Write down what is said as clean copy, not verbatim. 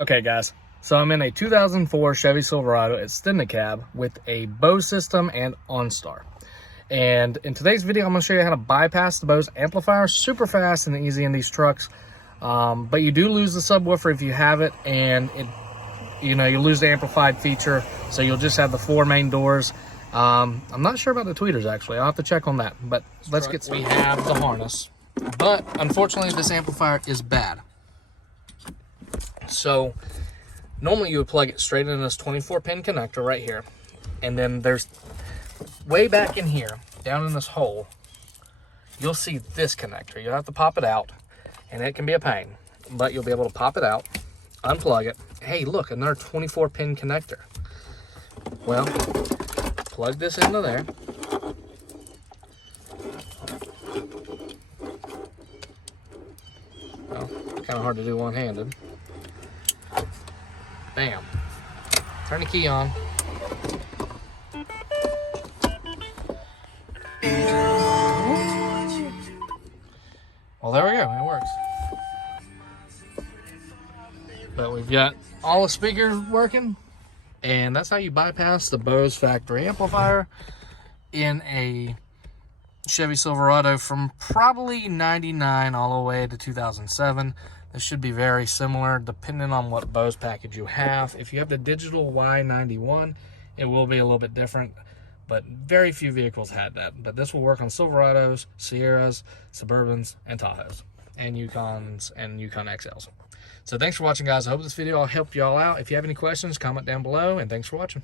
Okay guys, so I'm in a 2004 Chevy Silverado extended cab with a Bose system and Onstar. And in today's video, I'm going to show you how to bypass the Bose amplifier super fast and easy in these trucks. But you do lose the subwoofer if you have it, and you lose the amplified feature, so you'll just have the 4 main doors. I'm not sure about the tweeters actually. I'll have to check on that. But let's get started. We have the harness, but unfortunately this amplifier is bad. So normally you would plug it straight into this 24-pin connector right here, and then there's way back in here, down in this hole, you'll see this connector. You'll have to pop it out, and it can be a pain, but you'll be able to pop it out, unplug it. Hey, look, another 24-pin connector. Well, plug this into there. Well, kind of hard to do one-handed. Bam. Turn the key on. Well, there we go. It works. But we've got all the speakers working, and that's how you bypass the Bose factory amplifier in a Chevy Silverado from probably 99 all the way to 2007. This should be very similar depending on what Bose package you have. If you have the digital Y91, it will be a little bit different, but very few vehicles had that. But this will work on Silverados, Sierras, Suburbans, and Tahoes, and Yukons and Yukon XLs. So thanks for watching, guys. I hope this video helped y'all out. If you have any questions, comment down below, and thanks for watching.